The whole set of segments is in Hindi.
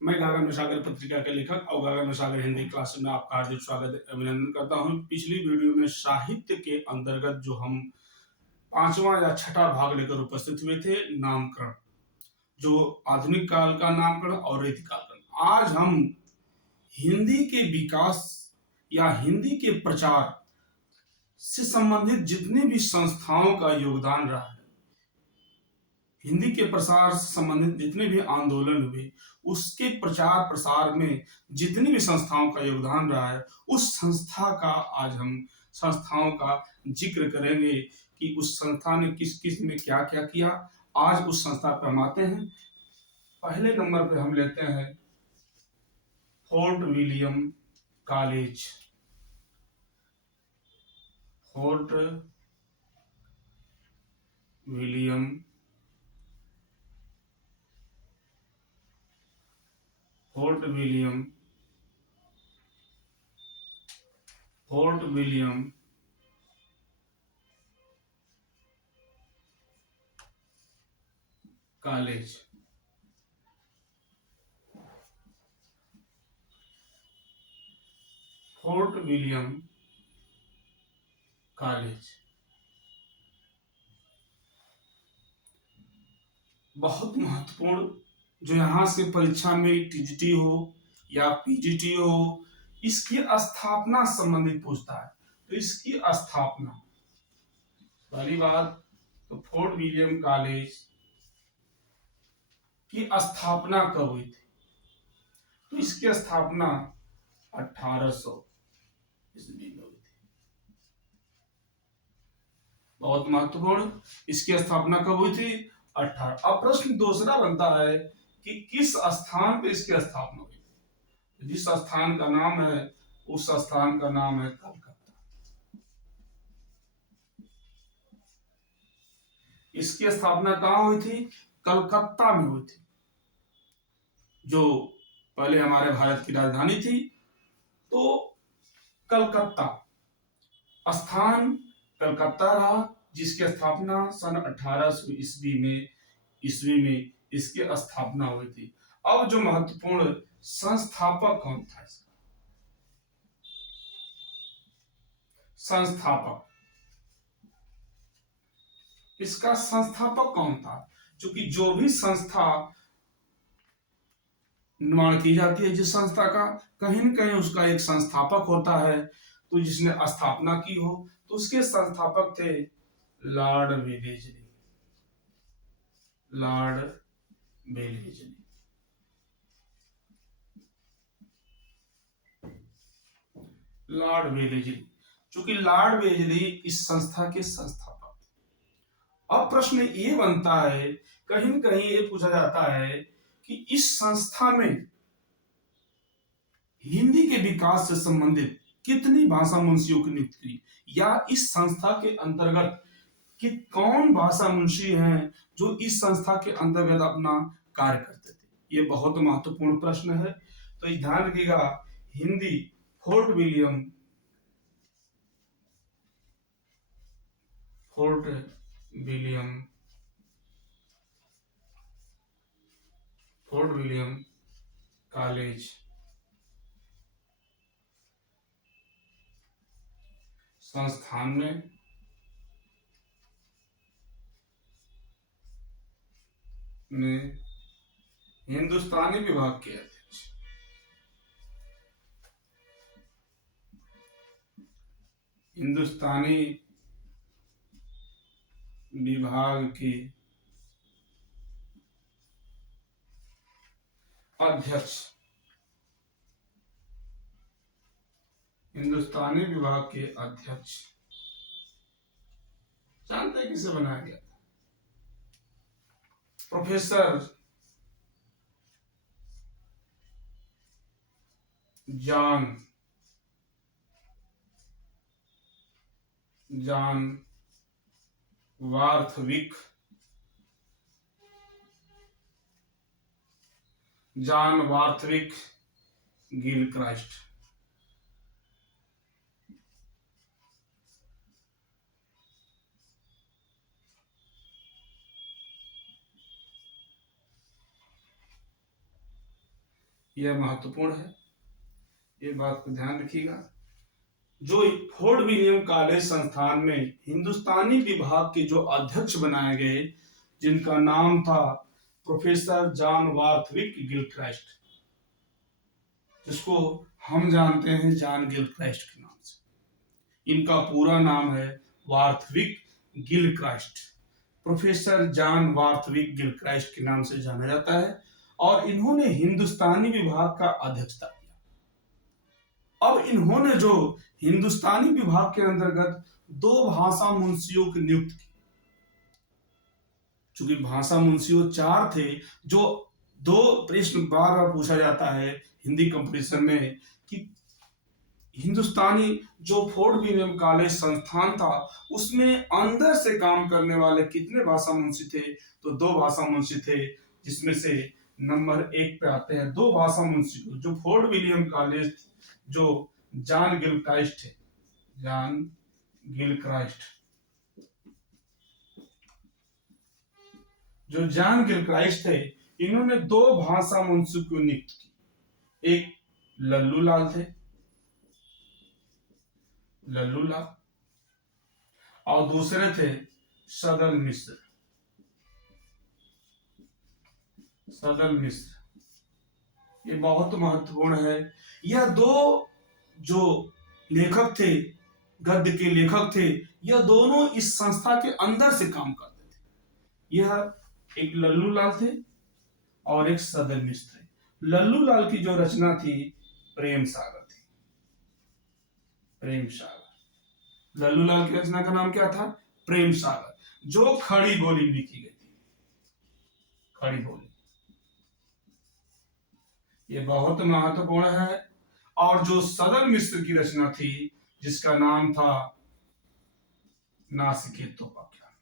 मैं गागन सागर पत्रिका के लेखक और गागन सागर हिंदी क्लास में आपका हार्दिक स्वागत अभिनंदन करता हूं। पिछली वीडियो में साहित्य के अंतर्गत जो हम पांचवा या छठा भाग लेकर उपस्थित हुए थे, नामकरण, जो आधुनिक काल का नामकरण और रीतिकाल का। आज हम हिंदी के विकास या हिंदी के प्रचार से संबंधित जितने भी संस्थाओं का योगदान रहा है, हिंदी के प्रसार से संबंधित जितने भी आंदोलन हुए, उसके प्रचार प्रसार में जितनी भी संस्थाओं का योगदान रहा है, उस संस्था का आज हम संस्थाओं का जिक्र करेंगे कि उस संस्था ने किस किस में क्या क्या किया। आज उस संस्था पर हम आते हैं। पहले नंबर पे हम लेते हैं fort William college. Fort William fort William fort William college. Fort William college बहुत महत्वपूर्ण, जो यहाँ से परीक्षा में टीजीटी हो या पीजीटी हो, इसकी स्थापना संबंधित पूछता है। तो इसकी स्थापना, पहली बात तो फोर्ट विलियम कॉलेज की स्थापना कब हुई थी? तो इसकी स्थापना 1800 ईस्वी में हुई थी। बहुत महत्वपूर्ण, इसकी स्थापना कब हुई थी? 18। अब प्रश्न दूसरा बनता है कि किस स्थान पे इसकी स्थापना हुई? जिस स्थान का नाम है, उस स्थान का नाम है कलकत्ता। इसकी स्थापना कहाँ हुई थी? कलकत्ता में हुई थी, जो पहले हमारे भारत की राजधानी थी। तो कलकत्ता स्थान कलकत्ता रहा, जिसकी स्थापना सन 1800 ईस्वी में इसकी स्थापना हुई थी। अब जो महत्वपूर्ण, संस्थापक कौन था इसका? संस्थापक, इसका संस्थापक कौन था? क्योंकि जो भी संस्था निर्माण की जाती है, जिस संस्था का, कहीं न कहीं उसका एक संस्थापक होता है। तो जिसने स्थापना की हो, तो उसके संस्थापक थे Lord Wellesley. Lord Wellesley. Lord Wellesley, चूंकि लॉर्ड वेलेस्ली इस संस्था के संस्थापक थे। अब प्रश्न ये बनता है, कहीं न कहीं ये पूछा जाता है कि इस संस्था में हिंदी के विकास से संबंधित कितनी भाषा मुंशियों की नियुक्ति की, या इस संस्था के अंतर्गत कि कौन भाषा मुंशी हैं जो इस संस्था के अंतर्गत अपना कार्य करते थे। ये बहुत महत्वपूर्ण प्रश्न है, तो ध्यान रखिएगा। Hindi, fort William fort William fort William college संस्थान में हिंदुस्तानी विभाग के अध्यक्ष, हिंदुस्तानी विभाग के अध्यक्ष, हिंदुस्तानी विभाग के अध्यक्ष जानते हैं किसे बनाया गया? Professor John वार्थविक Gilchrist. यह महत्वपूर्ण है, ये बात को ध्यान रखिएगा। जो फोर्ट विलियम कॉलेज संस्थान में हिंदुस्तानी विभाग के जो अध्यक्ष बनाए गए, जिनका नाम था प्रोफेसर जॉन वार्थविक गिलक्राइस्ट, जिसको हम जानते हैं जॉन गिलक्राइस्ट के नाम से। इनका पूरा नाम है वार्थविक गिलक्राइस्ट। प्रोफेसर जॉन वार्थविक गिलक्राइस्ट के नाम से जाना जाता है और इन्होंने हिंदुस्तानी विभाग का अध्यक्षता किया। अब इन्होंने जो हिंदुस्तानी विभाग के अंतर्गत 2 भाषा मुंशियों की नियुक्त की। चूंकि भाषा मुंशियों 4 थे, जो 2 प्रश्न बार बार पूछा जाता है हिंदी कंपटीशन में कि हिंदुस्तानी जो फोर्ट विलियम कॉलेज संस्थान था उसमें अंदर से काम करने वाले कितने भाषा मुंशी थे, तो 2 भाषा मुंशी थे, जिसमें से नंबर 1 पे आते हैं 2 भाषा मुंशी जो फोर्ट विलियम कॉलेज जो जॉन गिलक्राइस्ट थे। जॉन गिलक्राइस्ट, जो जॉन गिलक्राइस्ट थे, इन्होंने 2 भाषा मुंशी को नियुक्त की। एक लल्लू लाल थे, लल्लू लाल, और दूसरे थे सदल मिश्र। सदल मिश्र, ये बहुत महत्वपूर्ण है। यह 2 जो लेखक थे, गद्य के लेखक थे, यह दोनों इस संस्था के अंदर से काम करते थे। यह एक लल्लू लाल थे और एक सदल मिश्र थे। लल्लू लाल की जो रचना थी प्रेम सागर थी। प्रेम सागर, लल्लू लाल की रचना का नाम क्या था? प्रेम सागर, जो खड़ी बोली लिखी गई थी। खड़ी बोली, ये बहुत महत्वपूर्ण है। और जो सदल मिश्र की रचना थी, जिसका नाम था नासिकेतोपाख्यान।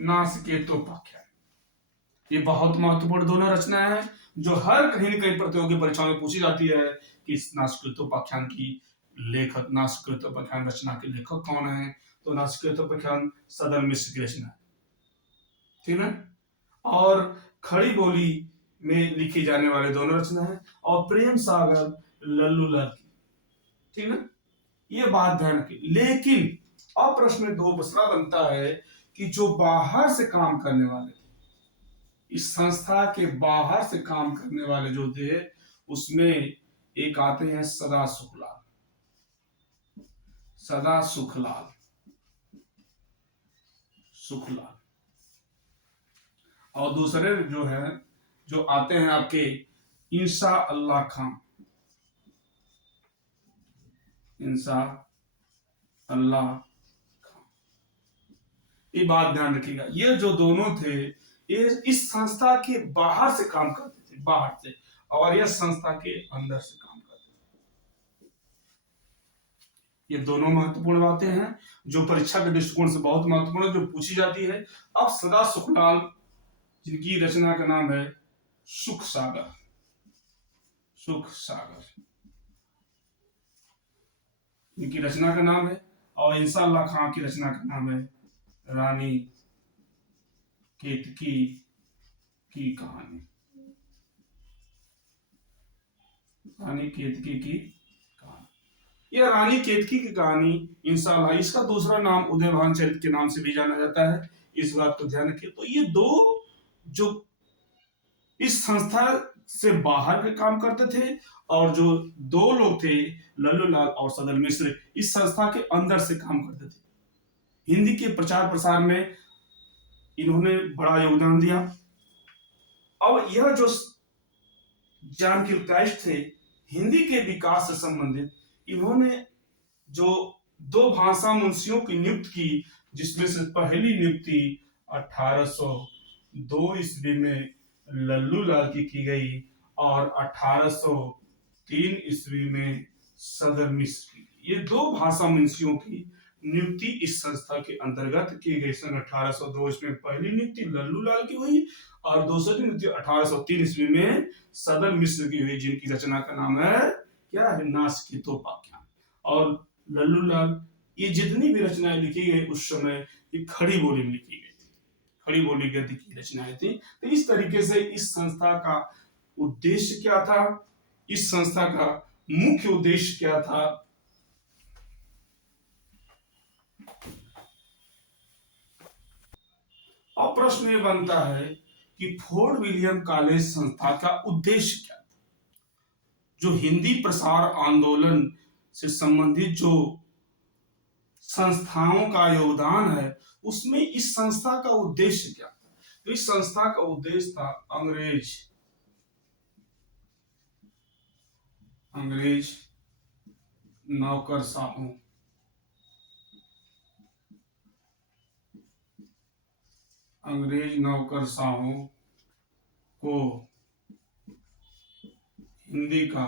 नासिकेतोपाख्यान, ये बहुत महत्वपूर्ण दोनों रचनाएं हैं, जो हर कहीं न कहीं प्रतियोगी परीक्षा में पूछी जाती है कि इस नासिकेतोपाख्यान की लेखक, नासिकेतोपाख्यान रचना के लेखक कौन है? तो नासिकेतोपाख्यान सदल मिश्र की रचना है, ठीक है। और खड़ी बोली में लिखी जाने वाले दोनों रचना है, और प्रेम सागर लल्लू लाल की, ठीक है। ये बात ध्यान रखिए। लेकिन अब प्रश्न में 2 दूसरा बनता है कि जो बाहर से काम करने वाले, इस संस्था के बाहर से काम करने वाले जो थे, उसमें एक आते हैं सदा सुखलाल। सदा सुखलाल, सुखलाल, और दूसरे जो है, जो आते हैं आपके इंसा अल्लाह खान। इंसा अल्लाह खान, ये बात ध्यान रखिएगा। ये जो दोनों थे, ये इस संस्था के बाहर से काम करते थे, बाहर से, और यह संस्था के अंदर से काम करते थे। ये दोनों महत्वपूर्ण बातें हैं जो परीक्षा के दृष्टिकोण से बहुत महत्वपूर्ण, जो पूछी जाती है। अब सदा सुखलाल, जिनकी रचना का नाम है सुख सागर। सुख सागर, इनकी रचना का नाम है, और इंसा अल्लाह खां की रचना का नाम है रानी केतकी की कहानी। रानी केतकी की कहानी, यह रानी केतकी की कहानी इंसा अल्लाह, इसका दूसरा नाम उदयभान चरित के नाम से भी जाना जाता है। इस बात को ध्यान रखिए। तो ये 2 जो इस संस्था से बाहर के काम करते थे, और जो 2 लोग थे लल्लू लाल और सदल मिश्र, इस संस्था के अंदर से काम करते थे। हिंदी के प्रचार प्रसार में इन्होंने बड़ा योगदान दिया। अब यह जो जॉन गिलक्राइस्ट थे, हिंदी के विकास से संबंधित, इन्होंने जो 2 भाषा मुंशियों की नियुक्त की, जिसमें से पहली नियुक्ति 1802 ईस्वी में लल्लू लाल की गई, और 1803 ईस्वी में सदर मिश्र की। ये 2 भाषा मुंशियों की नियुक्ति इस संस्था के अंतर्गत की गई। सन 1802 इसमें पहली नियुक्ति लल्लू लाल की हुई, और दूसरी नियुक्ति 1803 ईस्वी में सदर मिश्र की हुई, जिनकी रचना का नाम है क्या है? नासिकेतोपाख्यान। और लल्लू लाल, ये जितनी भी रचनाएं लिखी गई उस समय, ये खड़ी बोली में लिखी गई थी। खड़ी बोली गद्य की रचनाएं थी। तो इस तरीके से इस संस्था का उद्देश्य क्या था, इस संस्था का मुख्य उद्देश्य क्या था, अब प्रश्न ये बनता है कि फोर्ट विलियम कॉलेज संस्था का उद्देश्य क्या था। जो हिंदी प्रसार आंदोलन से संबंधित जो संस्थाओं का योगदान है, उसमें इस संस्था का उद्देश्य क्या था। तो इस संस्था का उद्देश्य था अंग्रेज नौकरशाहों को हिंदी का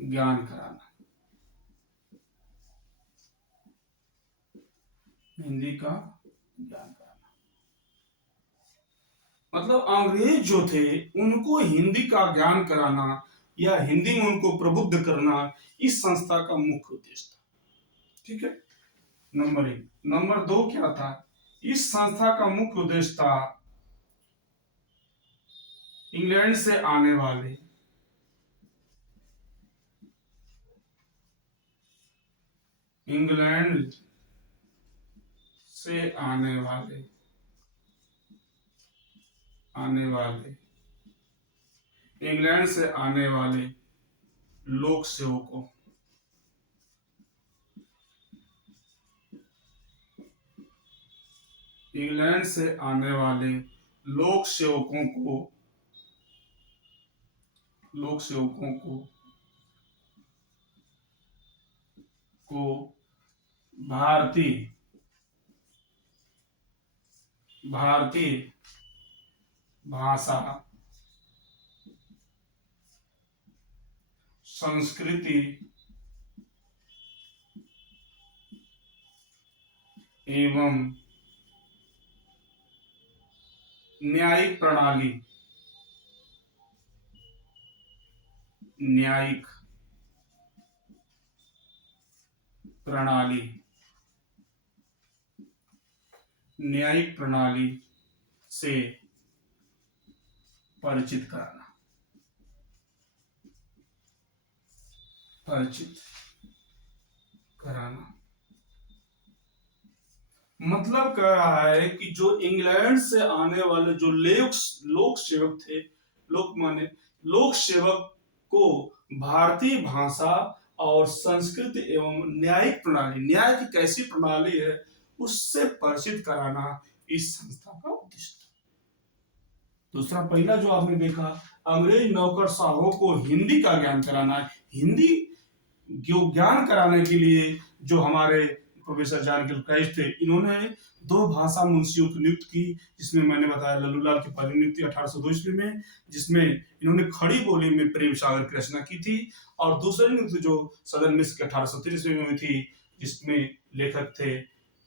ज्ञान कराना, हिंदी का ज्ञान कराना। मतलब अंग्रेज जो थे उनको हिंदी का ज्ञान कराना या हिंदी में उनको प्रबुद्ध करना इस संस्था का मुख्य उद्देश्य था। ठीक है, नंबर 1। नंबर 2 क्या था, इस संस्था का मुख्य उद्देश्य था इंग्लैंड से आने वाले इंग्लैंड से आने वाले इंग्लैंड से आने वाले लोक सेवकों इंग्लैंड से आने वाले लोक सेवकों को भारतीय भाषा, संस्कृति एवं न्यायिक प्रणाली से परिचित कराना। मतलब कह रहा है कि जो इंग्लैंड से आने वाले जो लोक सेवक थे, लोक सेवक को भारतीय भाषा और संस्कृति एवं न्यायिक प्रणाली, न्याय की कैसी प्रणाली है उससे परिचित कराना इस संस्था का उद्देश्य था। दूसरा, पहला जो आपने देखा, अंग्रेज नौकरशाहों को हिंदी का ज्ञान कराना। हिंदी ज्ञान कराने के लिए जो हमारे प्रोफेसर जॉन गिलक्राइस्ट थे, इन्होंने 2 भाषा मुंशियों की नियुक्त की, जिसमें मैंने बताया लल्लूलाल की पहली नियुक्ति 1802 ईस्वी में, जिसमें इन्होंने खड़ी बोली में प्रेम सागर की रचना की थी, और दूसरी नियुक्ति जो सदन मिश्र के 1830 ईस्वी में हुई थी, जिसमें लेखक थे,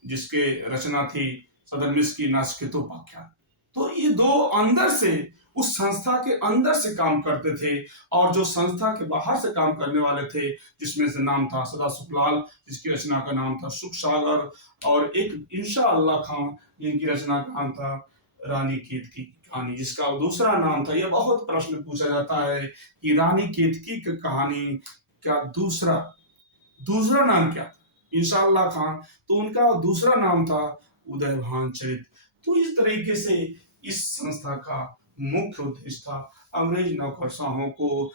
जिसके रचना थी सदन मिश्र की नासिकेतोपाख्यान। तो ये 2 अंदर से उस संस्था के अंदर से काम करते थे, और जो संस्था के बाहर से काम करने वाले थे, जिसमें से नाम था सदा सुखलाल, जिसकी रचना का नाम था सुख सागर, और एक इंशा अल्लाह खां, जिनकी रचना का नाम था रानी केतकी की कहानी, जिसका दूसरा नाम था। यह बहुत प्रश्न पूछा जाता है कि रानी केतकी की कहानी का दूसरा नाम क्या था। इंशा अल्लाह खां, तो उनका दूसरा नाम था उदयभान चरित। तो इस तरीके से इस संस्था का मुख्य उद्देश्य था अंग्रेज नौकरशाहों को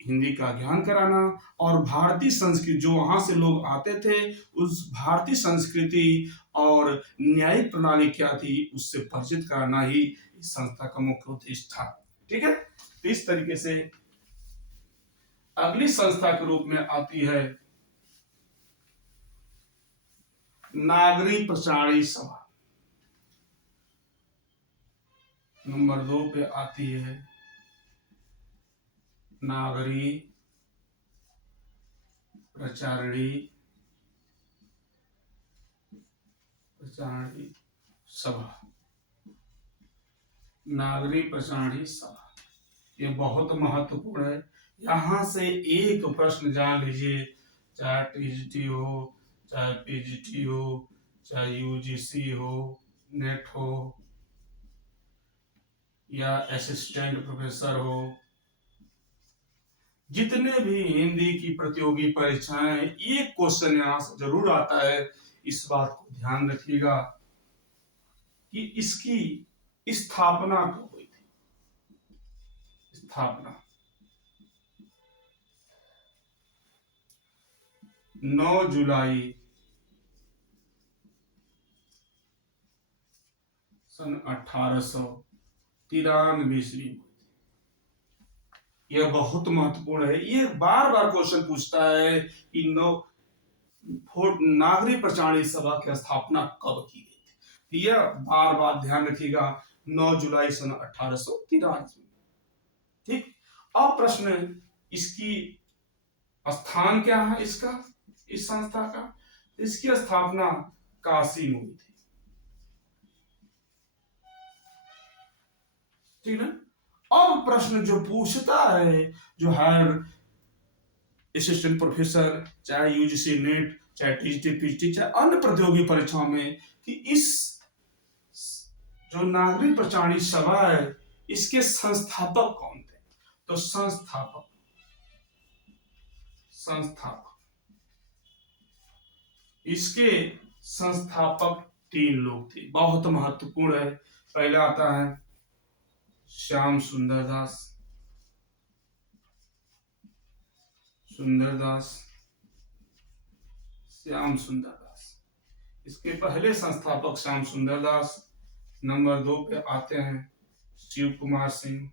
हिंदी का ज्ञान कराना, और भारतीय संस्कृति जो वहां से लोग आते थे, उस भारतीय संस्कृति और न्यायिक प्रणाली क्या थी उससे परिचित कराना ही इस संस्था का मुख्य उद्देश्य था। ठीक है, तो इस तरीके से अगली संस्था के रूप में आती है नागरी प्रचारणी सभा। नंबर 2 पे आती है नागरी प्रचारणी सभा। नागरी प्रचारणी सभा ये बहुत महत्वपूर्ण है। यहां से एक प्रश्न जान लीजिए, चाहे टीजीटी हो, चाहे पीजीटी हो, चाहे यूजीसी हो, नेट हो, या असिस्टेंट प्रोफेसर हो, जितने भी हिंदी की प्रतियोगी परीक्षाएं, एक क्वेश्चन यहां से जरूर आता है। इस बात को ध्यान रखिएगा कि इसकी स्थापना कब हुई थी। स्थापना 9 जुलाई सन 1893 ईस्वी। यह बहुत महत्वपूर्ण है। ये बार बार क्वेश्चन पूछता है कि नागरिक प्रचारणी सभा की स्थापना कब की गई थी। यह बार बार ध्यान रखिएगा, 9 जुलाई सन 1893। ठीक। अब प्रश्न, इसकी स्थान क्या है इसका, इस संस्था का। इसकी स्थापना काशी में हुई थी। ठीक है। अब प्रश्न जो पूछता है, जो हायर असिस्टेंट प्रोफेसर, चाहे यूजीसी नेट, चाहे टीजीटी पीजीटी, चाहे अन्य प्रतियोगी परीक्षाओं में, कि इस जो नागरिक प्रचारणी सभा है, इसके संस्थापक कौन थे। तो संस्थापक इसके संस्थापक 3 लोग थे, बहुत महत्वपूर्ण है। पहले आता है श्याम सुंदरदास। श्याम सुंदरदास, इसके पहले संस्थापक श्याम सुंदरदास। नंबर 2 पे आते हैं शिव कुमार सिंह।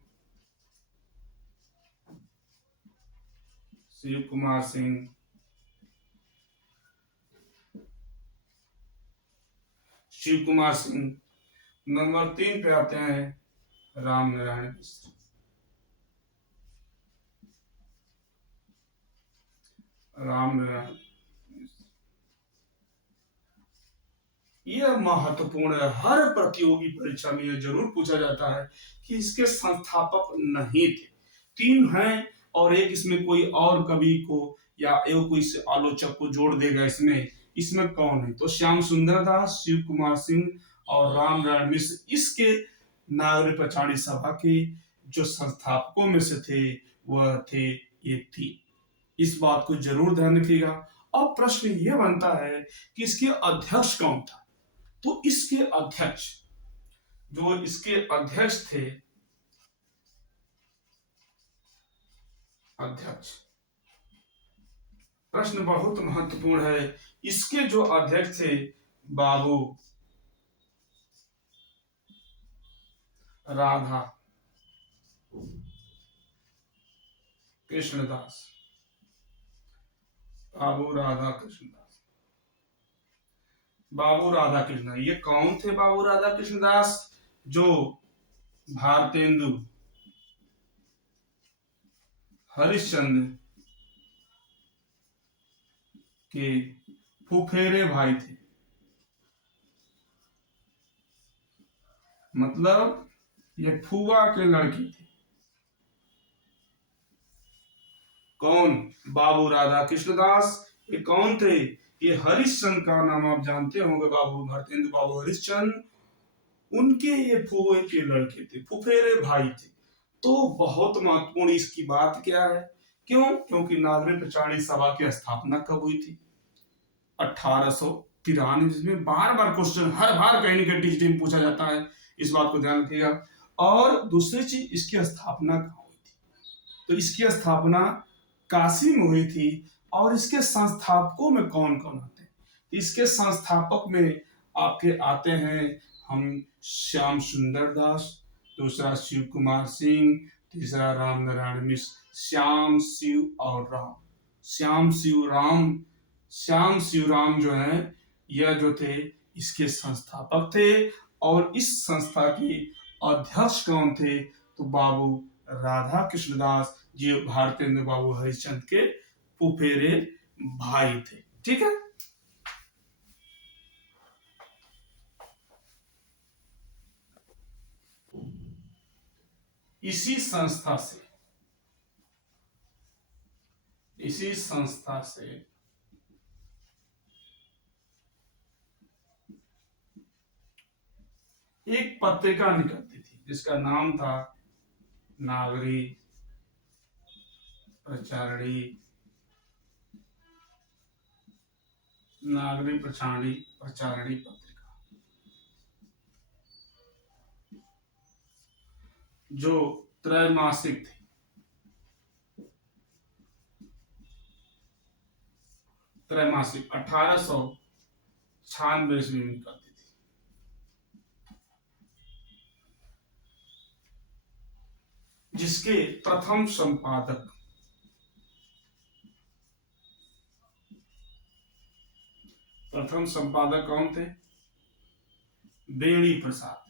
नंबर 3 पे आते हैं राम नारायण मिश्र। यह महत्वपूर्ण है। हर प्रतियोगी परीक्षा में यह जरूर पूछा जाता है कि इसके संस्थापक नहीं थे। 3 हैं और एक इसमें कोई और कवि को या कोई से आलोचक को जोड़ देगा इसमें कौन है। तो श्याम सुंदरदास, शिव कुमार सिंह और राम नारायण मिश्र इसके नागरिक प्रचारणी सभा के जो संस्थापकों में से थे, वह थे ये 3। इस बात को जरूर ध्यान रखिएगा। अब प्रश्न यह बनता है कि इसके अध्यक्ष कौन था। तो इसके अध्यक्ष थे, प्रश्न बहुत महत्वपूर्ण है। इसके जो अध्यक्ष थे, बाबू राधा कृष्णदास। बाबू राधा कृष्ण, ये कौन थे बाबू राधा कृष्णदास। जो भारतेंदु हरिश्चंद्र के फुफेरे भाई थे। मतलब ये फुआ के लड़के थे। कौन, बाबू राधा कृष्णदास। ये कौन थे, ये हरिश्चंद्र का नाम आप जानते होंगे, बाबू भारतेंदु बाबू हरिश्चंद्र, उनके ये फुए के लड़के थे, फुफेरे भाई थे। तो बहुत महत्वपूर्ण इसकी बात क्या है, क्यों, क्योंकि नागरिक प्रचारणी सभा की स्थापना कब हुई थी, 1893। जिसमें बार बार क्वेश्चन, हर बार कहीं ना कहीं टीजीटी में पूछा जाता है, इस बात को ध्यान रखिएगा। और दूसरी चीज, इसकी स्थापना कहाँ हुई थी। तो इसकी स्थापना काशी में हुई थी। और इसके संस्थापकों में कौन कौन आते हैं। इसके संस्थापक में आपके आते हैं हम श्याम सुंदर दास, दूसरा शिव कुमार सिंह, तीसरा राम नारायण मिश्र। श्याम शिव राम जो है, यह जो थे इसके संस्थापक थे। और इस संस्था के अध्यक्ष कौन थे, तो बाबू राधा कृष्णदास, जी भारतेंद्र बाबू हरिश्चंद्र के फुफेरे भाई थे। ठीक है। इसी संस्था से एक पत्रिका निकलती थी जिसका नाम था नागरी प्रचारणी प्रचारणी पत्रिका, जो त्रैमासिक थी। त्रैमासिक 1896 ईस्वी में निकलती थी। जिसके प्रथम संपादक कौन थे? बेणी प्रसाद।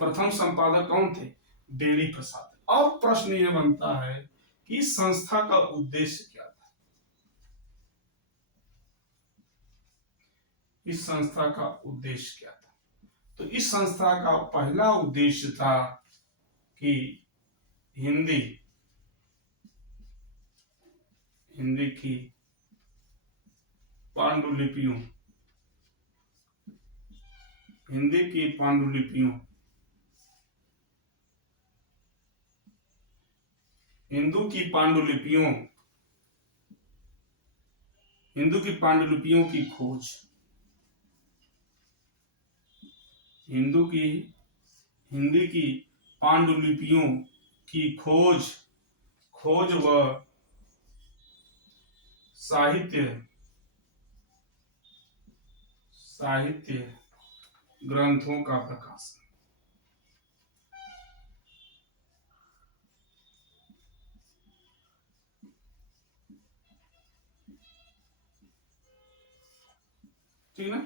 प्रथम संपादक कौन थे? बेणी प्रसाद। और प्रश्न यह बनता है कि इस संस्था का उद्देश्य क्या था? इस संस्था का उद्देश्य क्या था? तो इस संस्था का पहला उद्देश्य था कि हिंदी की पांडुलिपियों की खोज, हिंदी की पांडुलिपियों की खोज व साहित्य ग्रंथों का प्रकाशन। ठीक है,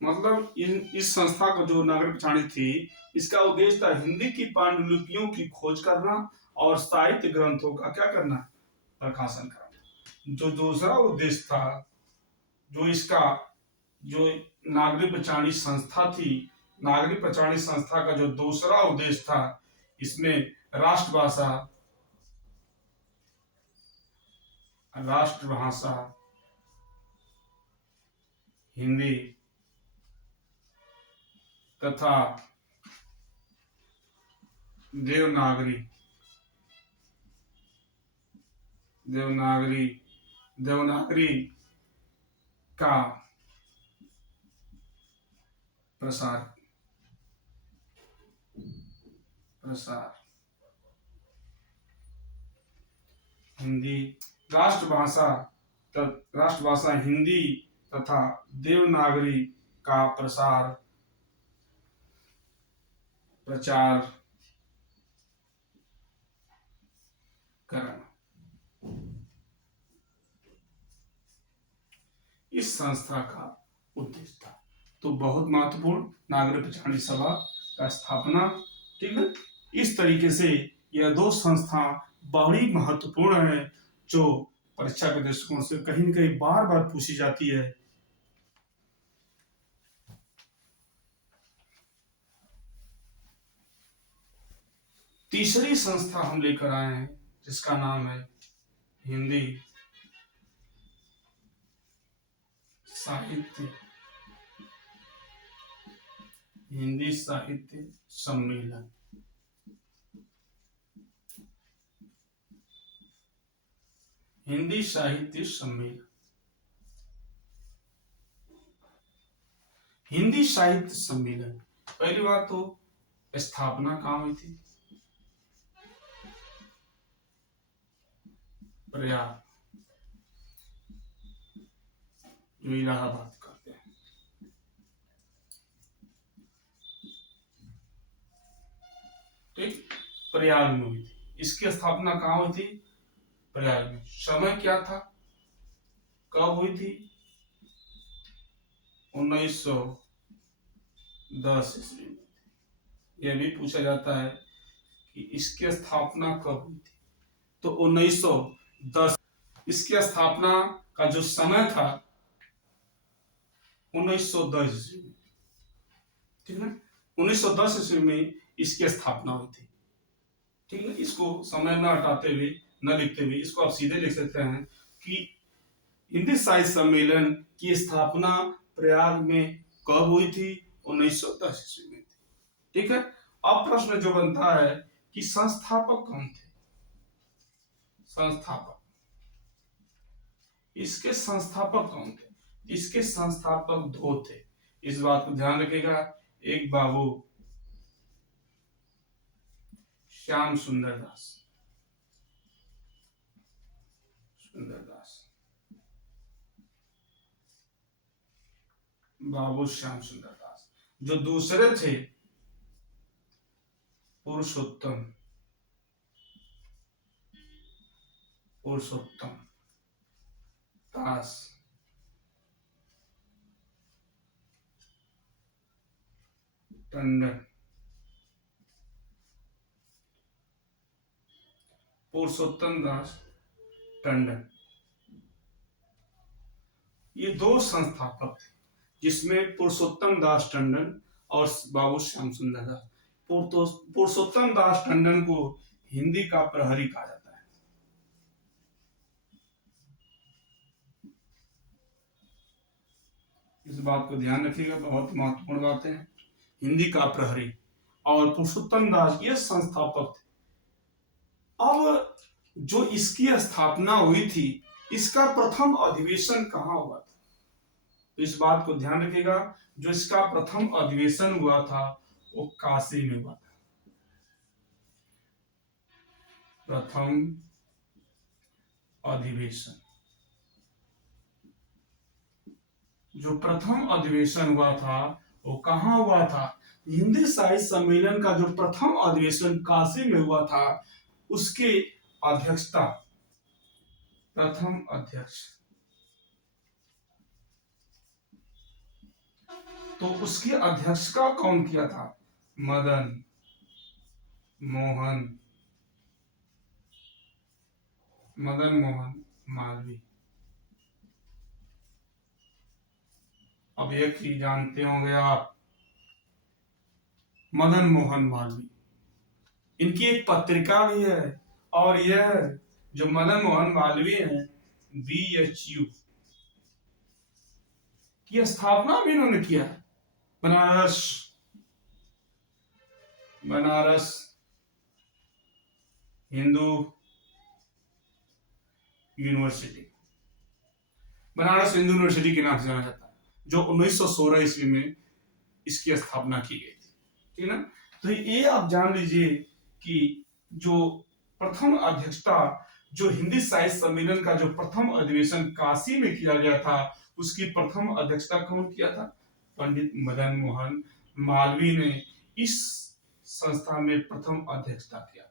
मतलब इस संस्था को जो नागरिक प्रचारणी थी, इसका उद्देश्य था हिंदी की पांडुलिपियों की खोज करना और साहित्य ग्रंथों का क्या करना? प्रकाशन करना। जो दूसरा उद्देश्य था, जो नागरिक प्रचारणी संस्था थी, नागरिक प्रचारणी संस्था का जो दूसरा उद्देश्य था, इसमें राष्ट्रभाषा हिंदी तथा देवनागरी का प्रसार हिंदी राष्ट्रभाषा हिंदी तथा देवनागरी का प्रचार करना। इस संस्था का उद्देश्य था। तो बहुत महत्वपूर्ण नागरिक प्रचारणी सभा का स्थापना। ठीक है, इस तरीके से यह दो संस्था बड़ी महत्वपूर्ण है, जो परीक्षा के दृष्टिकोण से कहीं न कहीं बार बार पूछी जाती है। तीसरी संस्था हम लेकर आए हैं जिसका नाम है हिंदी साहित्य सम्मेलन। हिंदी साहित्य सम्मेलन पहली बात तो स्थापना कहाँ हुई थी? प्रयाग, जो इलाहाबाद करते हैं। ठीक, प्रयाग में हुई थी। इसकी स्थापना कहाँ हुई थी? प्रयाग में। समय क्या था, कब हुई थी? 1910 ईस्वी में। यह भी पूछा जाता है कि इसकी स्थापना कब हुई थी। तो 1910। इसकी स्थापना का जो समय था 1910 ईस्वी में। ठीक है, 1910 ईस्वी में इसकी स्थापना हुई थी। ठीक है, इसको समय न हटाते हुए, न लिखते हुए, इसको आप सीधे लिख सकते हैं कि हिंदी साहित्य सम्मेलन की स्थापना प्रयाग में कब हुई थी? 1910 ईस्वी में थी। ठीक है। अब प्रश्न जो बनता है कि संस्थापक कौन थे? संस्थापक, इसके संस्थापक कौन थे? इसके संस्थापक दो थे, इस बात को ध्यान रखिएगा। एक बाबू श्याम सुंदर दास, बाबू श्याम सुंदर दास। जो दूसरे थे पुरुषोत्तम, पुरुषोत्तम दास टंडन, पुरुषोत्तम दास टंडन, ये दो संस्थापक थे, जिसमें पुरुषोत्तम दास टंडन और बाबू श्याम सुंदर दास। पुरुषोत्तम दास टंडन को हिंदी का प्रहरी कहा जाता है। इस बात को ध्यान रखिएगा, बहुत महत्वपूर्ण बातें हैं। हिंदी का प्रहरी और पुरुषोत्तम दास ये संस्थापक थे। अब जो इसकी स्थापना हुई थी, इसका प्रथम अधिवेशन कहाँ हुआ था? तो इस बात को ध्यान रखिएगा, जो इसका प्रथम अधिवेशन हुआ था वो काशी में हुआ था। प्रथम अधिवेशन, जो प्रथम अधिवेशन हुआ था वो कहाँ हुआ था? हिंदी साहित्य सम्मेलन का जो प्रथम अधिवेशन काशी में हुआ था, उसके अध्यक्षता प्रथम अध्यक्ष, तो उसकी अध्यक्षता कौन किया था? मदन मोहन मालवीय। अब एक ही जानते होंगे आप, मदन मोहन मालवीय। इनकी एक पत्रिका भी है, और यह जो मदन मोहन मालवीय है, BHU की स्थापना भी इन्होंने किया। बनारस हिंदू यूनिवर्सिटी, बनारस हिंदू यूनिवर्सिटी के नाम से जाना जाता है, जो 1916 ईस्वी में इसकी स्थापना की गई थी। ठीक है ना? तो ये आप जान लीजिए कि जो प्रथम अध्यक्षता, जो हिंदी साहित्य सम्मेलन का जो प्रथम अधिवेशन काशी में किया गया था, उसकी प्रथम अध्यक्षता कौन किया था? पंडित मदन मोहन मालवीय ने इस संस्था में प्रथम अध्यक्षता किया था।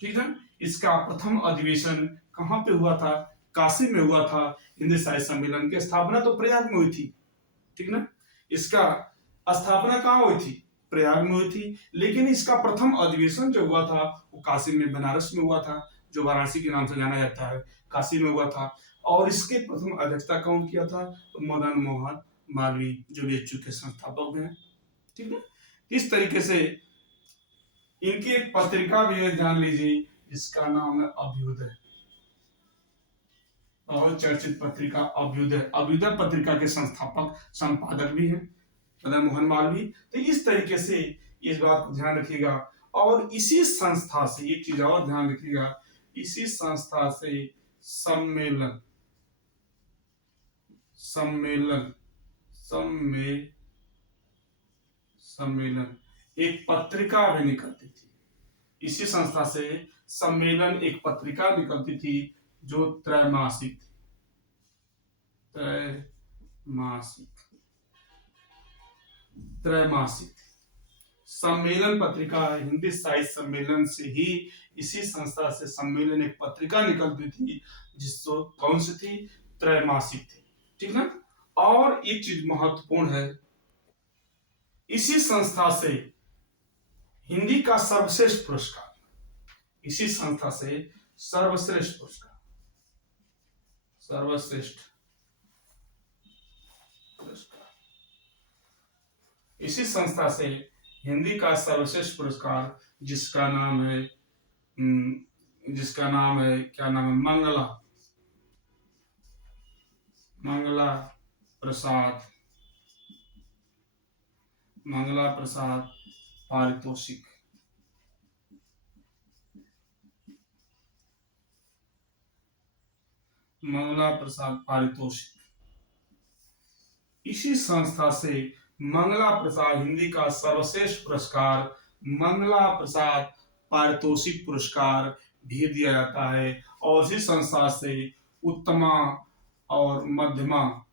ठीक है। इसका प्रथम अधिवेशन कहाँ पे हुआ था? काशी में हुआ था। हिंदी साहित्य सम्मेलन की स्थापना तो प्रयाग में हुई थी, ठीक ना? इसका स्थापना कहाँ हुई थी? प्रयाग में हुई थी। लेकिन इसका प्रथम अधिवेशन जो हुआ था वो काशी में, बनारस में हुआ था, जो वाराणसी के नाम से जाना जाता है, काशी में हुआ था। और इसके प्रथम अध्यक्षता कौन किया था? तो मदन मोहन मालवीय, जो BHU के संस्थापक हैं। ठीक है। इस तरीके से इनकी एक पत्रिका भी है, जान लीजिए, इसका नाम है अभ्युदय। बहुत चर्चित पत्रिका अभ्युदय। अभ्युदय पत्रिका के संस्थापक संपादक भी हैं मदन मोहन मालवीय। तो इस तरीके से इस बात को ध्यान रखिएगा। और इसी संस्था से एक चीज और ध्यान रखिएगा, इसी संस्था से सम्मेलन एक पत्रिका भी निकलती थी। इसी संस्था से सम्मेलन एक पत्रिका निकलती थी, जो त्रैमासिक थी। त्रैमासिक सम्मेलन पत्रिका, हिंदी साहित्य सम्मेलन से ही, इसी संस्था से सम्मेलन एक पत्रिका निकलती थी, जिसको कौन सी थी? त्रैमासिक थी। ठीक है। और एक चीज महत्वपूर्ण है, इसी संस्था से हिंदी का सर्वश्रेष्ठ पुरस्कार, इसी संस्था से सर्वश्रेष्ठ पुरस्कार, इसी संस्था से हिंदी का सर्वश्रेष्ठ पुरस्कार, जिसका नाम है क्या नाम है? मंगला मंगला प्रसाद पारितोषिक। मंगला प्रसाद पारितोषिक, इसी संस्था से मंगला प्रसाद हिंदी का सर्वश्रेष्ठ पुरस्कार मंगला प्रसाद पारितोषिक पुरस्कार भी दिया जाता है। और इसी संस्था से उत्तमा और मध्यमा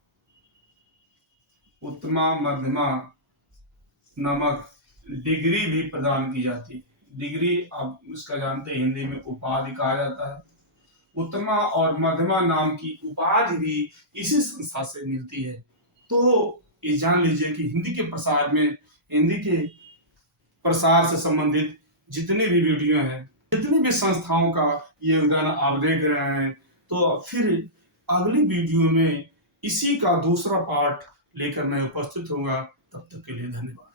नामक डिग्री भी प्रदान की जाती है। डिग्री आप इसका जानते हैं, हिंदी में उपाधि कहा जाता है। उत्तमा और मध्यमा नाम की उपाधि भी इसी संस्था से मिलती है। तो ये जान लीजिए कि हिंदी के प्रसार से संबंधित जितनी भी वीडियो हैं, जितनी भी संस्थाओं का योगदान आप देख रहे हैं, तो फिर अगली वीडियो में इसी का दूसरा पार्ट लेकर मैं उपस्थित होऊंगा। तब तक के लिए धन्यवाद।